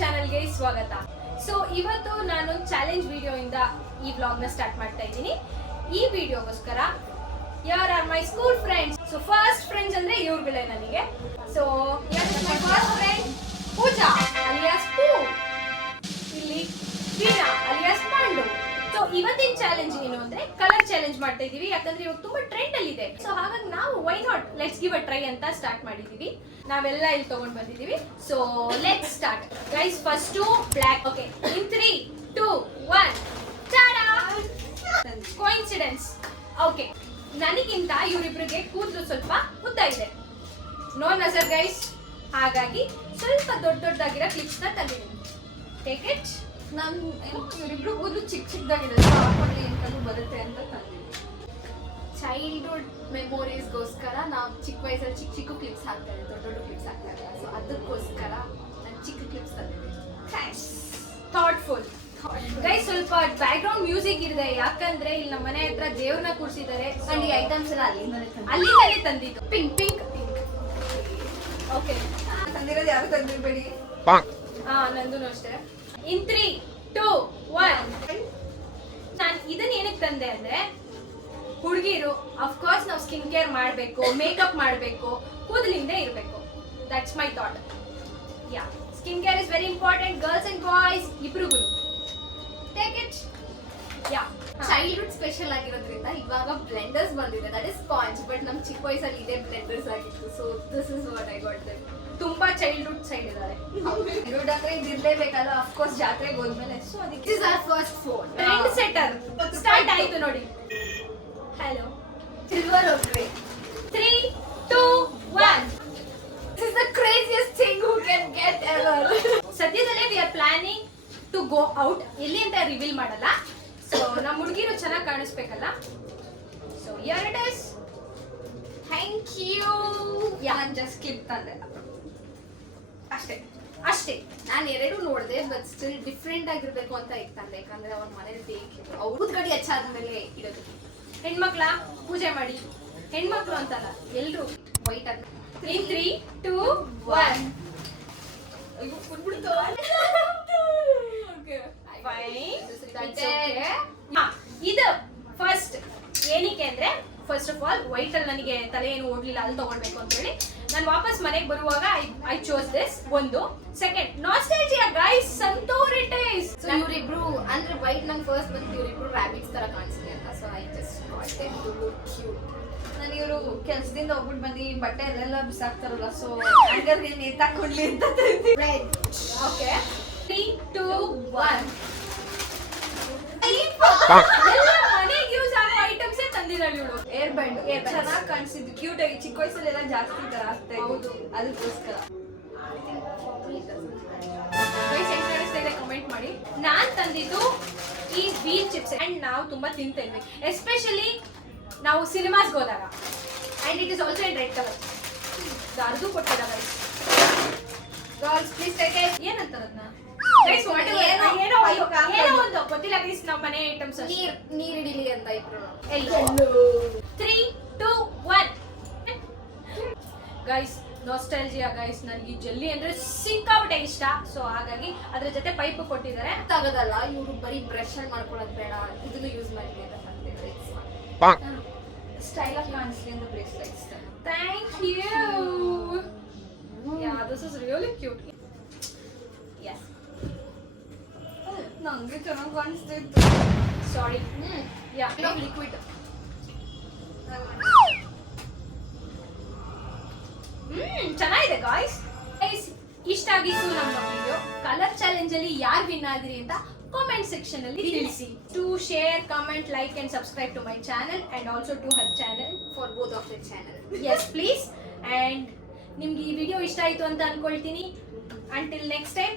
ಚಾನೆಲ್ಗೆ ಸ್ವಾಗತ. ಸೊ ಇವತ್ತು ನಾನೊಂದು ಚಾಲೆಂಜ್ ವಿಡಿಯೋ ಇಂದ ಈ ವ್ಲಾಗ್ ನ ಸ್ಟಾರ್ಟ್ ಮಾಡ್ತಾ ಇದ್ದೀನಿ. ಈ ವಿಡಿಯೋಗೋಸ್ಕರ ಯಾರ್ are my school friends. So first friends ಅಂದ್ರೆ ಇವ್ರುಗಳೇ ನನಗೆ. So my first friend Pooja alias Poo, ಇಲ್ಲಿ ವೀಣಾ ಅಲಿಯಾಸ್ ಪಾಂಡು. ಸೊ ಇವತ್ತಿನ ಚಾಲೆಂಜ್ ಏನು ಅಂದ್ರೆ ಕಲರ್ ಚಾಲೆಂಜ್ ಮಾಡ್ತಾ ಇದೀವಿ, ಯಾಕಂದ್ರೆ ಇವಾಗ ತುಂಬಾ ಟ್ರೆಂಡ್ ಅಲ್ಲಿ ಇದೆ. ಸೊ ಹಾಗಾಗಿ ನಾವು why not let's give a try ಅಂತ ಸ್ಟಾರ್ಟ್ ಮಾಡಿದೀವಿ. ನಾವೆಲ್ಲ ಇಲ್ಲಿ ತಗೊಂಡ್ ಬಂದಿದೀವಿ. So let's start guys. First block. Okay, in 3 2 1 tada. Coincidence. Okay, ನನಗಿಂತ ಇವರಿಬ್ಬರಿಗೆ ಕೂದಲು ಸ್ವಲ್ಪ ಉದ್ದ ಇದೆ, ನೋ ನಜರ್ ಗೈಸ್. ಹಾಗಾಗಿ ಸ್ವಲ್ಪ ದೊಡ್ಡದಾಗಿರೋ ಕ್ಲಿಪ್ಸ್ ನ ತಂದಿದ್ದೀನಿ. Take it. ನಾನು ಇವರಿಬ್ರು ಕೂದಲು ಚಿಕ್ಕದಾಗಿದೆ, ಹಾಕೊಂಡ್ರೆ ಎಂತಾದ್ರೂ ಬರುತ್ತೆ ಅಂತ ತಂದಿದ್ದೀನಿ. ಚೈಲ್ಡ್ಹುಡ್ ಮೆಮೊರೀಸ್ಗೋಸ್ಕರ ನಾವು ಚಿಕ್ಕ ವಯಸ್ಸಲ್ಲಿ ಚಿಕ್ಕ ಕ್ಲಿಪ್ಸ್ ಹಾಕ್ತಾರೆ, ದೊಡ್ಡ ಕ್ಲಿಪ್ಸ್ ಹಾಕ್ತಾರೆ. ಸೊ ಅದಕ್ಕೋಸ್ಕರ ನಾನು ಚಿಕ್ಕ ಕ್ಲಿಪ್ಸ್ ತಂದಿದ್ದೀನಿ. Thoughtful guys. ಸ್ವಲ್ಪ ಬ್ಯಾಕ್ ಗ್ರೌಂಡ್ ಮ್ಯೂಸಿಕ್ ಇದೆ, ಯಾಕಂದ್ರೆ ಇಲ್ಲಿ ನಮ್ಮ ಮನೆ ಹತ್ರ ದೇವ್ರನ್ನ ಕೂರಿಸಿದ್ದಾರೆ. ಅಂಡ್ ಈ ಐಟಮ್ಸ್ ಎಲ್ಲ ಅಲ್ಲಿಂದಲೇ ತಂದಿದ್ದು. Pink pink pink. ಓಕೆ, ತಂದಿರೋದು ಯಾರು ತಂದಿರಬೇಡಿ. ನಂದು ಅಷ್ಟೇ. ಇನ್ 3 2 1 ನಾನು ಇದನ್ನ ಏನಕ್ಕೆ ತಂದೆ ಅಂದ್ರೆ, ಹುಡುಗಿರು ಅಫ್ಕೋರ್ಸ್ ನಾವು ಸ್ಕಿನ್ ಕೇರ್ ಮಾಡಬೇಕು, ಮೇಕಪ್ ಮಾಡಬೇಕು, ಕೂದಲಿಂದ ಇರಬೇಕು. That's my thought. Yeah, skin care is very important, girls and boys ಇಬ್ರಿಗೂ. Take it. Yeah, childhood special ಆಗಿರೋದ್ರಿಂದ ಇವಾಗ ಬ್ಲೆಂಡರ್ಸ್ ಬಂದಿದೆ, ದಟ್ ಇಸ್ ಸ್ಪಾಂಜ್. ಬಟ್ ನಮ್ ಚಿಕ್ಕ ವಯಸ್ಸಲ್ಲಿ ಇದೇ ಬ್ಲೆಂಡರ್ಸ್ ಆಗಿತ್ತು. So this is what I got them. ತುಂಬಾ ಚೈಲ್ಡ್ಹುಡ್ ಸೈಡ್ ಇದ್ದಾರೆ. ಚೈಲ್ಡ್ಹುಡ್ ಅಂದ್ರೆ ಇದಿರ್ಲೇಬೇಕಲ್ಲ, ಅಫ್ಕೋರ್ಸ್ ಜಾತ್ರೆಗೆ ಹೋದ್ಮೇಲೆ. ಸೊ ಅದಕ್ಕೆ is our first phone trend setter start ಆಯ್ತು ನೋಡಿ. ಹಲೋ, ಸಿಲ್ವರ್ ಒಬ್ರೆ. 3 2 1 This is the craziest thing who can get ever. ಸದ್ಯದಲ್ಲೇ we are planning to go out. ಎಲ್ಲಿ ಅಂತ ರಿವೀಲ್ ಮಾಡಲ್ಲ. ಸೊ ನಮ್ಮ ಹುಡುಗಿರು ಚೆನ್ನಾಗಿ ಕಾಣಿಸ್ಬೇಕಲ್ಲ. So here it is. Thank you. ನಾನು ಜಸ್ಟ್ ಕ್ಲಿಪ್ ತಂದೆ ಅಷ್ಟೇ ಅಷ್ಟೇ. ನಾನು ಎರಡು ನೋಡಿದೆ, ಬಟ್ ಸ್ಟಿಲ್ ಡಿಫ್ರೆಂಟ್ ಆಗಿರ್ಬೇಕು ಅಂತ ಇತ್ತಂದೆ, ಯಾಕಂದ್ರೆ ಅವ್ರ ಮನೇಲಿ ಬೇಕಿತ್ತು. ಅವ್ರದ್ ಗಡಿ ಹಚ್ಚಾದ್ಮೇಲೆ ಇಡೋದು. ಹೆಣ್ಮಕ್ಳ ಪೂಜೆ ಮಾಡಿ, ಹೆಣ್ಮಕ್ಳು ಅಂತಲ್ಲ ಎಲ್ರು ವೈಟ್ ಆಗಿ. ಇನ್ 3 2 1 ಇದು ಫಸ್ಟ್. ಏನಕ್ಕೆ ಅಂದ್ರೆ, ಫಸ್ಟ್ ಆಫ್ ಆಲ್ ವೈಟ್ ಅಲ್ಲಿ ನನಗೆ ತಲೆ ಏನು ಓಡ್ಲಿಲ್ಲ, ಅಲ್ಲಿ ತಗೊಳ್ಬೇಕು ಅಂತ ಹೇಳಿ ನಾನು ವಾಪಸ್ ಮನೆಗೆ ಬರುವಾಗ ಐ ಚೋಸ್ ದಿಸ್. ಒಂದು. Second, nostalgia guys, santoor it is. So ಇವರಿಬ್ರು ಅಂದ್ರೆ ವೈಟ್ ನಂಗೆ ಫಸ್ಟ್ ಬಂದು ಇವರಿಬ್ರು ರ್ಯಾಬಿಟ್ಸ್ ತರ ಕಾಣಿಸ್ಲಿ ಅಂತ. So I just got them to look cute. ನಾನು ಇವರು ಕೆಲಸದಿಂದ ಹೋಗ್ಬಿಟ್ಟು ಬಂದು ಬಟ್ಟೆ ಎಲ್ಲ ಬಿಸಾಕ್ತಾರಲ್ಲ, ಸೊ ಹ್ಯಾಂಗರ್ಗೆ ನೇತಾಕೊಂಡ್ಲಿ ಅಂತ ರೆಡ್. ಓಕೆ, 3 2 1 ಮನೆಗೆ ಯೂಸ್ ಆಗೋ ಐಟಮ್ಸ್ ತಂದಿದ್ದಾಳೆ ಇವಳು. ಏರ್ ಬ್ಯಾಂಡ್ ಚೆನ್ನಾಗಿ ಕಾಣಿಸಿದ್ದು, ಕ್ಯೂಟ್ ಆಗಿ. ಚಿಕ್ಕ ವಯಸ್ಸಲ್ಲೆಲ್ಲ ಜಾಸ್ತಿ ತರ ಆಗ್ತಾ ಇದೆ. ಹೌದು, ಅದಕ್ಕೋಸ್ಕರ. ಕಮೆಂಟ್ ಮಾಡಿ. ನಾನ್ ತಂದಿದ್ದು ಈ ವೀಲ್ ಚಿಪ್ಸ್ ಅಂಡ್ ನಾವು ತುಂಬಾ ತಿಂತಾ ಇದ್ವಿ, ಎಸ್ಪೆಷಲಿ ನಾವು ಸಿನಿಮಾಸ್ಗೆ ಹೋದಾಗ. And it is also in red colour. ಅರ್ದು ಕೊಟ್ಟಿದ್ದ guys. Girls please take it. ಏನಂತಾರದ್ನ ಗೈಸ್? ಏನೋ ಒಂದು ಗೊತ್ತಿಲ್ಲ ಗೈಸ್. ನಮ್ಮ ಮನೆ ಐಟಮ್ಸ್ ನೀರ್ ಹಿಡಿಲಿ ಅಂತ ಇಬ್ರು. 3 2 1 ಗೈಸ್, ನಾಸ್ಟಾಲ್ಜಿಯಾ ಗೈಸ್. ನನಗೆ ಈ ಜೆಲ್ಲಿ ಅಂದ್ರೆ ಸಿಕ್ಕಾಪಟ್ಟೆ ಇಷ್ಟ. ಸೊ ಹಾಗಾಗಿ ಅದ್ರ ಜೊತೆ ಪೈಪ್ ಕೊಟ್ಟಿದ್ದಾರೆ. ತಗದಲ್ಲ ಇವರು ಬರೀ ಬ್ರಷ್ ಅಲ್ಲಿ ಮಾಡ್ಕೊಳ್ಳೋದು ಬೇಡ, ಇದನ್ನು ಯೂಸ್ ಮಾಡಿ ಅಂತ ಹೇಳ್ತಿದ್ರು. ಸ್ಟೈಲ್ ಆಗಿ ಕಾಣಿಸ್ಲಿ ಅಂತ bracelets. Thank you. Yeah, this is really cute. Yes, ನಂಗೆ ಚೆನ್ನಾಗಿ ಕಾಣಿಸ್ತಿತ್ತು. ಸಾರಿ. ಯಾ, ಲಿಕ್ವಿಡ್. ಚೆನ್ನಾಗಿದೆ ಗಾಯ್ಸ್. ಇಷ್ಟ ಆಗಿತ್ತು ನಮ್ಮ ವಿಡಿಯೋ. ಕಲರ್ ಚಾಲೆಂಜ್ ಅಲ್ಲಿ ಯಾರು ವಿನ್ ಆಗಿರಿ ಅಂತ ಕಾಮೆಂಟ್ ಸೆಕ್ಷನ್ ಅಲ್ಲಿ ತಿಳಿಸಿ. To share, comment, like and subscribe to my channel and also to her channel. For both of the channel. Yes please. And ನಿಮ್ಗೆ ಈ ವಿಡಿಯೋ ಇಷ್ಟ ಆಯ್ತು ಅಂತ ಅನ್ಕೊಳ್ತೀನಿ. Until next time,